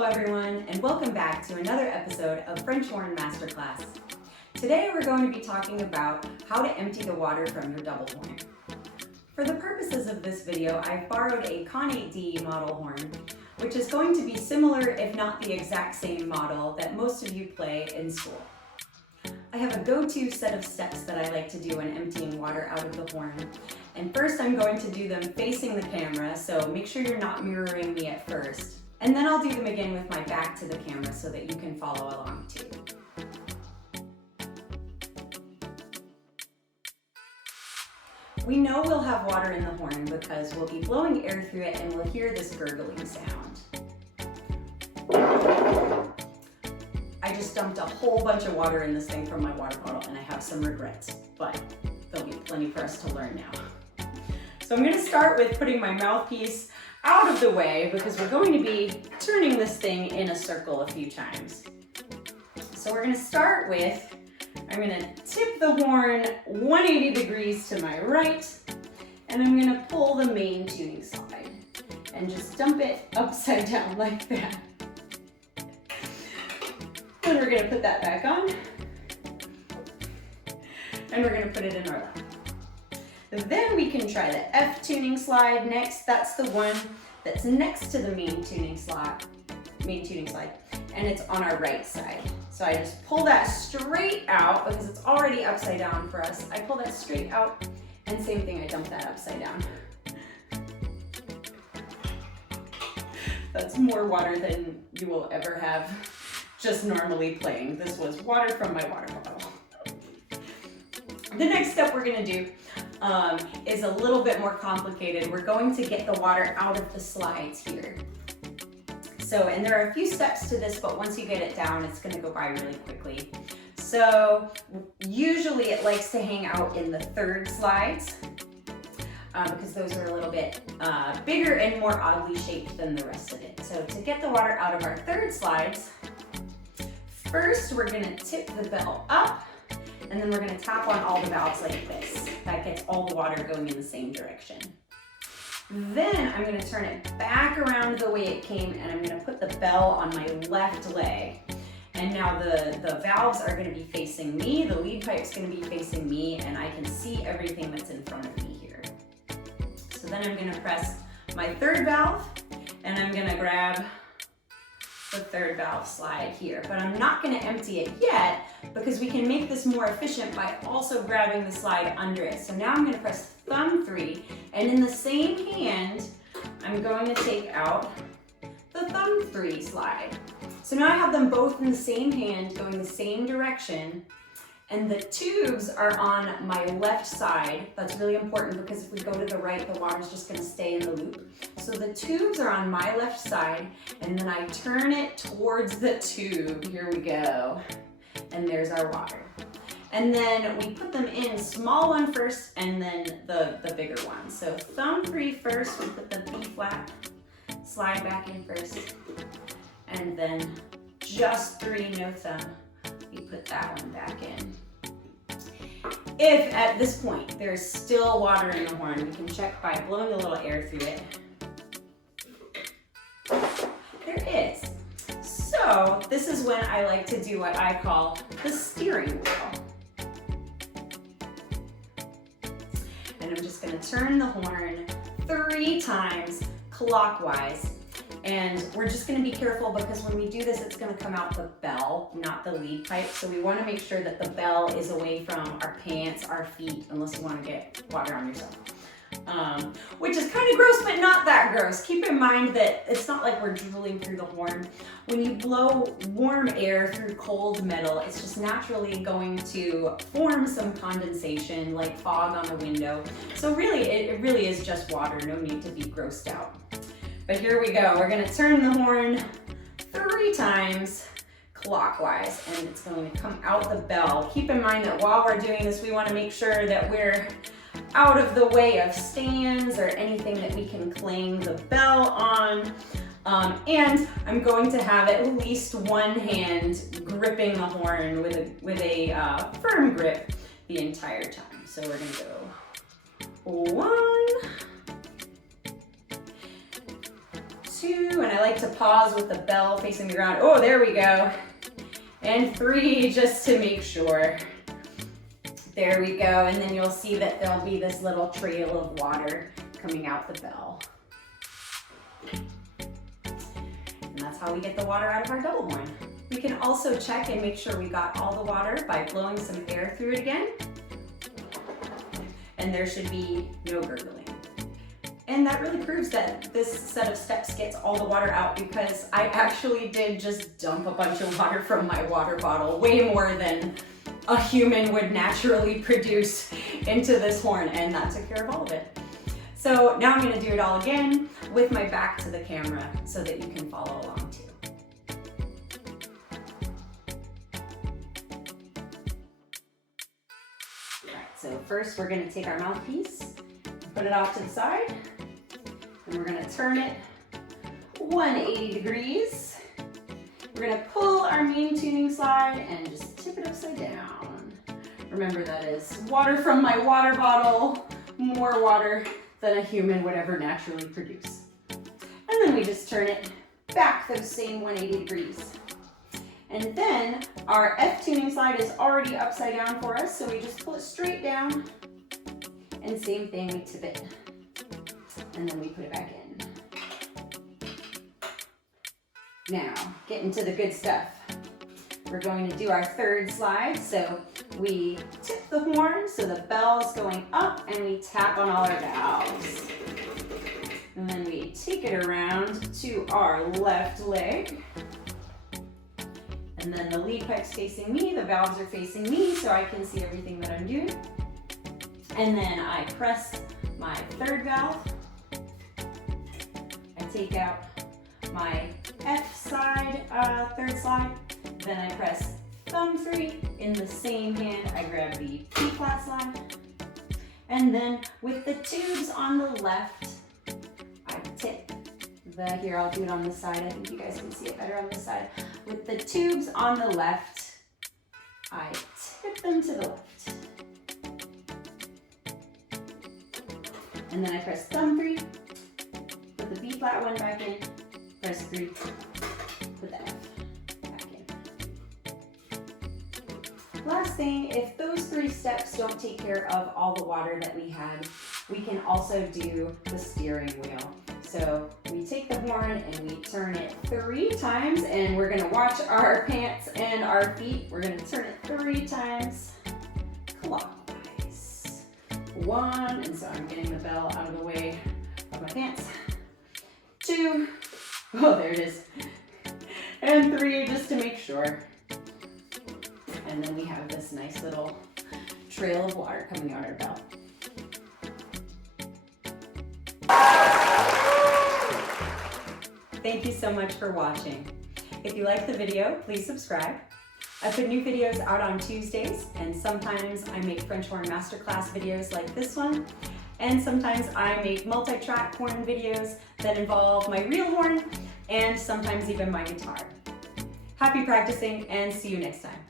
Hello everyone, and welcome back to another episode of French Horn Masterclass. Today we're going to be talking about how to empty the water from your double horn. For the purposes of this video, I've borrowed a Con 8D model horn, which is going to be similar, if not the exact same model that most of you play in school. I have a go-to set of steps that I like to do when emptying water out of the horn. And first I'm going to do them facing the camera, so make sure you're not mirroring me at first. And then I'll do them again with my back to the camera so that you can follow along too. We know we'll have water in the horn because we'll be blowing air through it and we'll hear this gurgling sound. I just dumped a whole bunch of water in this thing from my water bottle and I have some regrets, but there'll be plenty for us to learn now. So I'm going to start with putting my mouthpiece out of the way because we're going to be turning this thing in a circle a few times. So we're going to start with, I'm going to tip the horn 180 degrees to my right, and I'm going to pull the main tuning slide and just dump it upside down like that. And we're going to put that back on, and we're going to put it in our lap. Then we can try the F tuning slide next. That's the one that's next to the main tuning slide, and it's on our right side. So I just pull that straight out because it's already upside down for us. I pull that straight out, and same thing, I dump that upside down. That's more water than you will ever have just normally playing. This was water from my water bottle. The next step we're gonna do is a little bit more complicated. We're going to get the water out of the slides here. So, and there are a few steps to this, but once you get it down, it's gonna go by really quickly. So, usually it likes to hang out in the third slides because those are a little bit bigger and more oddly shaped than the rest of it. So to get the water out of our third slides, first we're gonna tip the bell up, and then we're gonna tap on all the valves like this. That gets all the water going in the same direction. Then I'm gonna turn it back around the way it came, and I'm gonna put the bell on my left leg. And now the valves are gonna be facing me, the lead pipe's gonna be facing me, and I can see everything that's in front of me here. So then I'm gonna press my third valve, and I'm gonna grab the third valve slide here, but I'm not going to empty it yet because we can make this more efficient by also grabbing the slide under it. So now I'm going to press thumb 3, and in the same hand, I'm going to take out the thumb 3 slide. So now I have them both in the same hand going the same direction, and the tubes are on my left side. That's really important because if we go to the right, the water's just gonna stay in the loop. So the tubes are on my left side, and then I turn it towards the tube. Here we go. And there's our water. And then we put them in, small one first, and then the bigger one. So thumb 3 first, we put the B flat slide back in first, and then just 3, no thumb. We put that one back in. If at this point there's still water in the horn, we can check by blowing a little air through it. There is. So this is when I like to do what I call the steering wheel. And I'm just gonna turn the horn 3 times clockwise. And we're just gonna be careful because when we do this, it's gonna come out the bell, not the lead pipe. So we wanna make sure that the bell is away from our pants, our feet, unless you wanna get water on yourself. Which is kind of gross, but not that gross. Keep in mind that it's not like we're drooling through the horn. When you blow warm air through cold metal, it's just naturally going to form some condensation, like fog on the window. So really, it really is just water, no need to be grossed out. But here we go, we're gonna turn the horn 3 times clockwise, and it's going to come out the bell. Keep in mind that while we're doing this, we wanna make sure that we're out of the way of stands or anything that we can clang the bell on. And I'm going to have at least one hand gripping the horn with a firm grip the entire time. So we're gonna go 1, 2, and I like to pause with the bell facing the ground. Oh, there we go. And 3, just to make sure. There we go, and then you'll see that there'll be this little trail of water coming out the bell. And that's how we get the water out of our double horn. We can also check and make sure we got all the water by blowing some air through it again. And there should be no gurgling. And that really proves that this set of steps gets all the water out, because I actually did just dump a bunch of water from my water bottle, way more than a human would naturally produce into this horn, and that took care of all of it. So now I'm gonna do it all again with my back to the camera so that you can follow along too. All right, so first we're gonna take our mouthpiece, put it off to the side, and we're gonna turn it 180 degrees. We're gonna pull our main tuning slide and just tip it upside down. Remember, that is water from my water bottle, more water than a human would ever naturally produce. And then we just turn it back those same 180 degrees. And then our F tuning slide is already upside down for us, so we just pull it straight down. And same thing, we tip it. And then we put it back in. Now, getting to the good stuff. We're going to do our third slide. So we tip the horn so the bell's going up, and we tap on all our valves. And then we take it around to our left leg. And then the lead pipe's facing me, the valves are facing me, so I can see everything that I'm doing. And then I press my third valve. I take out my F side, third slide. Then I press thumb 3. In the same hand, I grab the B flat slide. And then with the tubes on the left, I tip the, here I'll do it on this side, I think you guys can see it better on this side. With the tubes on the left, I tip them to the left. And then I press thumb 3, put the B flat one back in, press 3, put the F back in. Last thing, if those 3 steps don't take care of all the water that we had, we can also do the steering wheel. So we take the horn and we turn it 3 times, and we're gonna watch our pants and our feet. We're gonna turn it 3 times clockwise. 1, and so I'm getting the bell out of the way of my pants. 2, oh, there it is. And 3, just to make sure. And then we have this nice little trail of water coming out our bell. Thank you so much for watching. If you liked the video, please subscribe. I put new videos out on Tuesdays, and sometimes I make French Horn Masterclass videos like this one, and sometimes I make multi-track horn videos that involve my real horn, and sometimes even my guitar. Happy practicing, and see you next time.